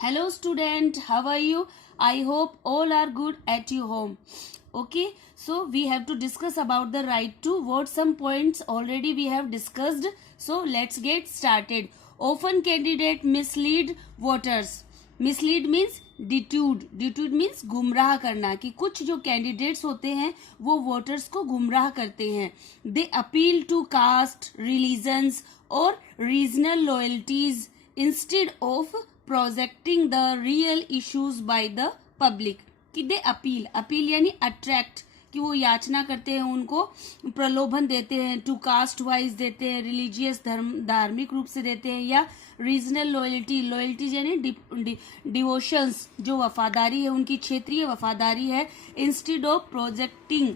Hello student, how are you? I hope all are good at your home. Okay, so we have to discuss about the right to vote. Some points already we have discussed. So let's get started. Often candidate mislead voters. Mislead means डिट्यूड means गुमराह करना कि कुछ जो candidates होते हैं वो voters को गुमराह करते हैं. दे अपील टू कास्ट रिलीजन्स और regional loyalties instead of projecting the real issues by the public. कि दे अपील यानी अट्रैक्ट कि वो याचना करते हैं, उनको प्रलोभन देते हैं, टू कास्ट वाइज देते हैं, रिलीजियस धार्मिक रूप से देते हैं, या रीजनल लॉयल्टी यानी डिवोशंस जो वफादारी है, उनकी क्षेत्रीय वफादारी है. Instead of projecting,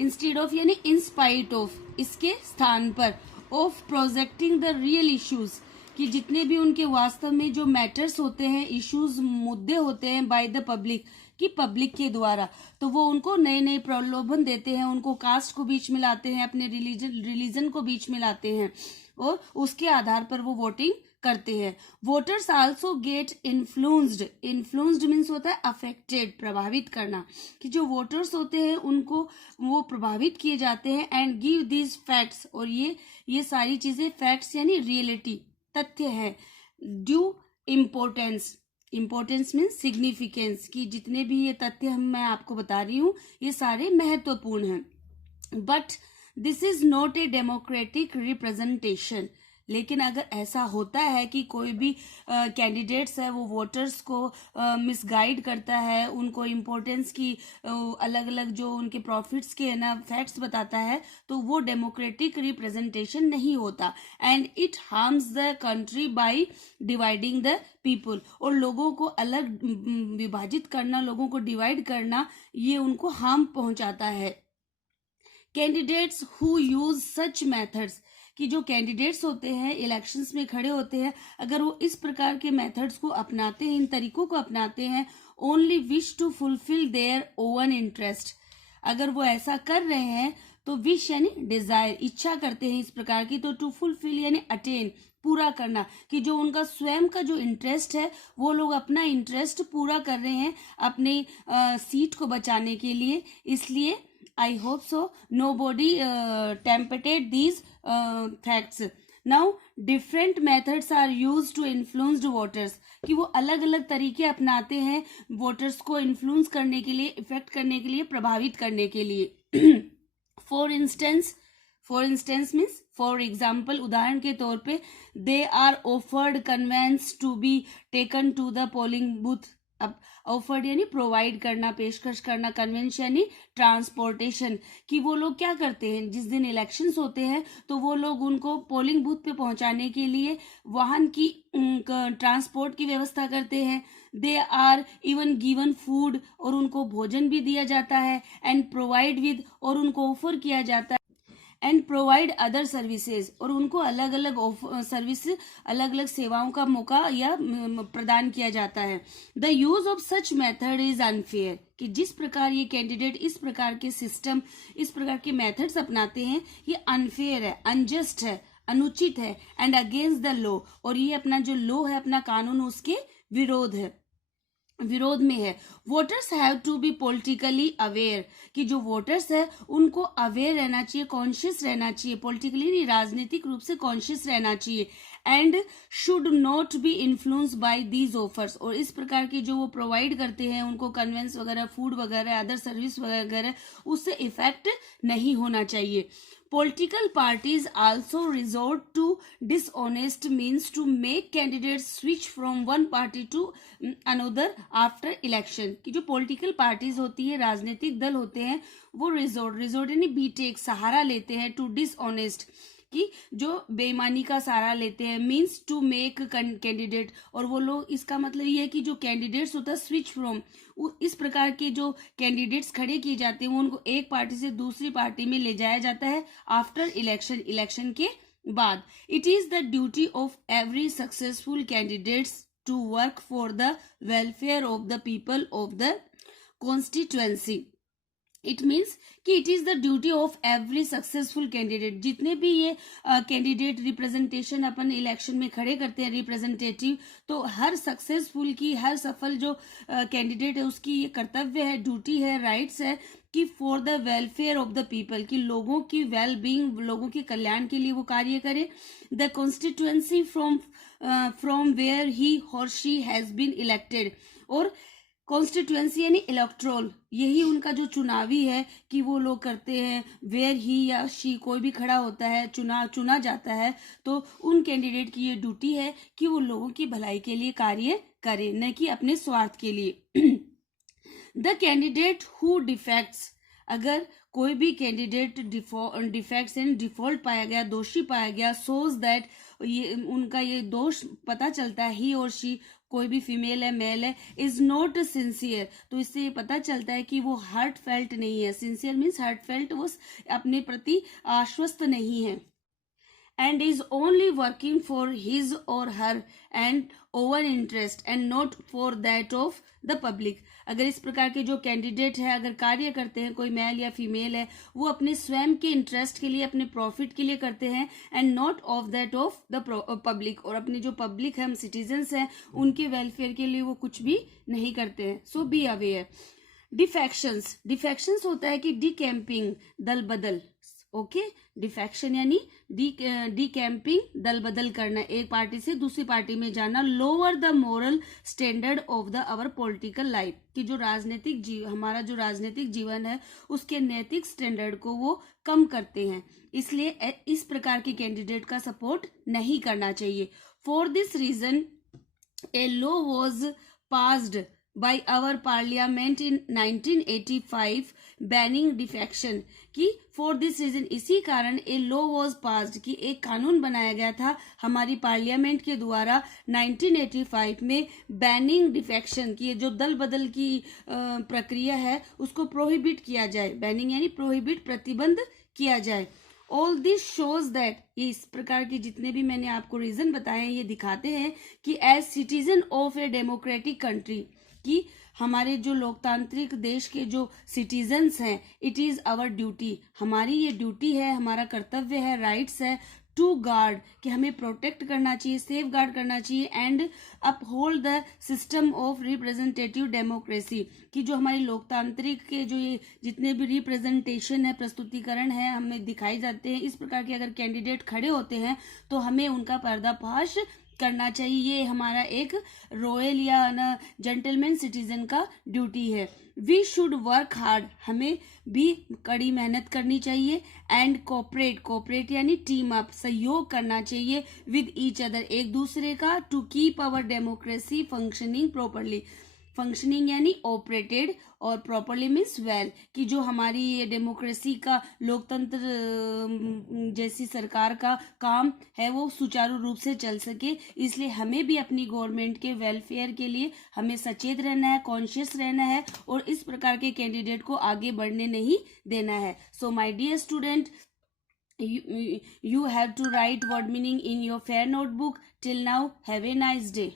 instead of यानी इन स्पाइट ऑफ, इसके स्थान पर, of projecting the real issues कि जितने भी उनके वास्तव में जो मैटर्स होते हैं, इश्यूज मुद्दे होते हैं, बाय द पब्लिक कि पब्लिक के द्वारा, तो वो उनको नए नए प्रलोभन देते हैं, उनको कास्ट को बीच में लाते हैं, अपने रिलीजन को बीच में लाते हैं और उसके आधार पर वो वोटिंग करते हैं. Voters also get influenced means होता है अफेक्टेड, प्रभावित करना, कि जो वोटर्स होते हैं उनको वो प्रभावित किए जाते हैं. एंड गिव दीज फैक्ट्स, और ये सारी चीजें फैक्ट्स यानी रियलिटी, तथ्य है. ड्यू इम्पोर्टेंस मीन्स सिग्निफिकेंस, कि जितने भी ये तथ्य मैं आपको बता रही हूँ ये सारे महत्वपूर्ण हैं. But this is not a democratic representation. लेकिन अगर ऐसा होता है कि कोई भी कैंडिडेट्स है वो वोटर्स को मिसगाइड करता है, उनको इम्पोर्टेंस की अलग अलग जो उनके प्रॉफिट्स के ना फैक्ट्स बताता है, तो वो डेमोक्रेटिक रिप्रेजेंटेशन नहीं होता. And it harms the country by dividing the people, और लोगों को अलग विभाजित करना, लोगों को डिवाइड करना, ये उनको हार्म पहुंचाता है. Candidates who use such methods, कि जो कैंडिडेट्स होते हैं इलेक्शंस में खड़े होते हैं, अगर वो इस प्रकार के मेथड्स को अपनाते हैं, इन तरीकों को अपनाते हैं, only wish to fulfil their own interest, अगर वो ऐसा कर रहे हैं तो विश यानी डिजायर, इच्छा करते हैं इस प्रकार की, तो टू फुलफिल यानी अटेन, पूरा करना, कि जो उनका स्वयं का जो इंटरेस्ट है वो लोग अपना इंटरेस्ट पूरा कर रहे हैं अपने सीट को बचाने के लिए. इसलिए I hope so nobody tempted these facts. Now different methods are used to influence voters, कि वो अलग अलग तरीके अपनाते हैं वोटर्स को इन्फ्लुएंस करने के लिए, इफेक्ट करने के लिए, प्रभावित करने के लिए. For instance means for example, उदाहरण के तौर पे, they are offered conveyance to be taken to the polling booth. अब ऑफर्ड यानी प्रोवाइड करना, पेशकश करना, कन्वेंस यानी ट्रांसपोर्टेशन, कि वो लोग क्या करते हैं, जिस दिन इलेक्शंस होते हैं तो वो लोग उनको पोलिंग बूथ पे पहुंचाने के लिए वाहन की ट्रांसपोर्ट की व्यवस्था करते हैं. They are even given food, और उनको भोजन भी दिया जाता है. एंड प्रोवाइड विद, और उनको ऑफर किया जाता है. एंड प्रोवाइड अदर सर्विसेज, और उनको अलग अलग सर्विस, अलग अलग सेवाओं का मौका या प्रदान किया जाता है. The use of such method is unfair, कि जिस प्रकार ये कैंडिडेट इस प्रकार के सिस्टम, इस प्रकार के मेथड्स अपनाते हैं, ये अनफेयर है, अनजस्ट है, अनुचित है. एंड अगेंस्ट द लॉ, और ये अपना जो लॉ है, अपना कानून, उसके विरोध में है. Voters have to be politically aware, कि जो वोटर्स है उनको अवेयर रहना चाहिए, कॉन्शियस रहना चाहिए, पॉलिटिकली राजनीतिक रूप से कॉन्शियस रहना चाहिए. And should not be influence by these offers, और इस प्रकार के जो वो प्रोवाइड करते हैं उनको कन्वेंस वगैरह, फूड वगैरह, अदर सर्विस वगैरह, उससे इफेक्ट नहीं होना चाहिए. Political parties also resort to dishonest means to make candidates switch from one party to another after election. कि जो political parties होती है, राजनीतिक दल होते हैं, वो resort यानी बीटेक, सहारा लेते हैं, to dishonest, कि जो बेईमानी का सहारा लेते हैं, मीन्स टू मेक कैंडिडेट, और वो लोग, इसका मतलब ये है कि जो कैंडिडेट्स होता है स्विच फ्रॉम, इस प्रकार के जो कैंडिडेट्स खड़े किए जाते हैं वो उनको एक पार्टी से दूसरी पार्टी में ले जाया जाता है आफ्टर इलेक्शन के बाद. It is the duty of every successful candidates to work for the welfare of the people of the constituency. It means कि it is the duty of every successful candidate, जितने भी ये candidate representation अपन election में खड़े करते हैं representative, तो हर successful की, हर सफल जो कैंडिडेट है उसकी ये कर्तव्य है, ड्यूटी है, राइट्स है कि for the welfare of the people, कि लोगों की वेल बीइंग, लोगों के कल्याण के लिए वो कार्य करे। The constituency from where he और शी हैज बीन इलेक्टेड, और कॉन्स्टिट्यूएंसी यानी इलेक्ट्रोल, यही उनका जो चुनावी है कि वो लोग करते हैं, वेयर ही या शी कोई भी खड़ा होता है, चुना जाता है, तो उन कैंडिडेट की ये ड्यूटी है कि वो लोगों की भलाई के लिए कार्य करे, न कि अपने स्वार्थ के लिए। द कैंडिडेट हु डिफेक्ट्स, अगर कोई भी कैंडिडेट डिफेक्ट्स एंड डिफॉल्ट पाया गया, दोषी पाया गया, सोज दैट, ये उनका ये दोष पता चलता है, ही और शी कोई भी फीमेल है मेल है, इज नॉट सिंसियर, तो इससे ये पता चलता है कि वो हार्ट फेल्ट नहीं है। सिंसियर मीन्स हार्ट फेल्ट, वो अपने प्रति आश्वस्त नहीं है। And is only working for his or her and over interest and not for that of the public, अगर इस प्रकार के जो कैंडिडेट है अगर कार्य करते हैं, कोई मेल या फीमेल है, वो अपने स्वयं के इंटरेस्ट के लिए, अपने प्रॉफिट के लिए करते हैं, and not of that of the public, और अपनी जो पब्लिक है, हम सिटीजन्स हैं, उनके वेलफेयर के लिए वो कुछ भी नहीं करते हैं। सो बी अवेयर। डिफेक्शंस होता है कि डिकैंपिंग, दल बदल, ओके। डिफेक्शन यानी डिकैंपिंग, दल बदल करना, एक पार्टी से दूसरी पार्टी में जाना। Lower the moral standard of the our political life, कि जो हमारा जो राजनीतिक जीवन है उसके नैतिक स्टैंडर्ड को वो कम करते हैं, इसलिए इस प्रकार के कैंडिडेट का सपोर्ट नहीं करना चाहिए। For this reason a law was passed by our parliament in 1985 banning defection, कि for this reason, इसी कारण a law was passed, कि एक कानून बनाया गया था हमारी पार्लियामेंट के द्वारा 1985 में बैनिंग डिफेक्शन, की जो दल बदल की प्रक्रिया है उसको प्रोहिबिट किया जाए। बैनिंग यानी प्रोहिबिट, प्रतिबंध किया जाए। ऑल दिस शोज दैट, ये इस प्रकार के जितने भी मैंने आपको रीजन बताए ये दिखाते हैं कि as citizen of a democratic country, कि हमारे जो लोकतांत्रिक देश के जो सिटीजन्स हैं, इट इज आवर ड्यूटी, हमारी ये ड्यूटी है, हमारा कर्तव्य है, राइट्स है, टू गार्ड, कि हमें प्रोटेक्ट करना चाहिए, सेफ गार्ड करना चाहिए, and uphold the system of representative democracy, कि जो हमारी लोकतांत्रिक के जो ये जितने भी रिप्रेजेंटेशन है, प्रस्तुतिकरण है, हमें दिखाई जाते हैं, इस प्रकार के अगर कैंडिडेट खड़े होते हैं तो हमें उनका पर्दाफाश करना चाहिए। ये हमारा एक रॉयल या ना जेंटलमैन सिटीजन का ड्यूटी है। वी शुड वर्क हार्ड, हमें भी कड़ी मेहनत करनी चाहिए, एंड कोऑपरेट यानी टीम अप, सहयोग करना चाहिए विद ईच अदर, एक दूसरे का, to keep our democracy functioning properly. Functioning यानी ऑपरेटेड, और प्रॉपरली मीन्स वेल, कि जो हमारी ये डेमोक्रेसी का, लोकतंत्र जैसी सरकार का काम है वो सुचारू रूप से चल सके, इसलिए हमें भी अपनी गवर्नमेंट के वेलफेयर के लिए हमें सचेत रहना है, कॉन्शियस रहना है, और इस प्रकार के कैंडिडेट को आगे बढ़ने नहीं देना है। So my dear student, you have to write word meaning in your fair notebook. Till now, have a nice day.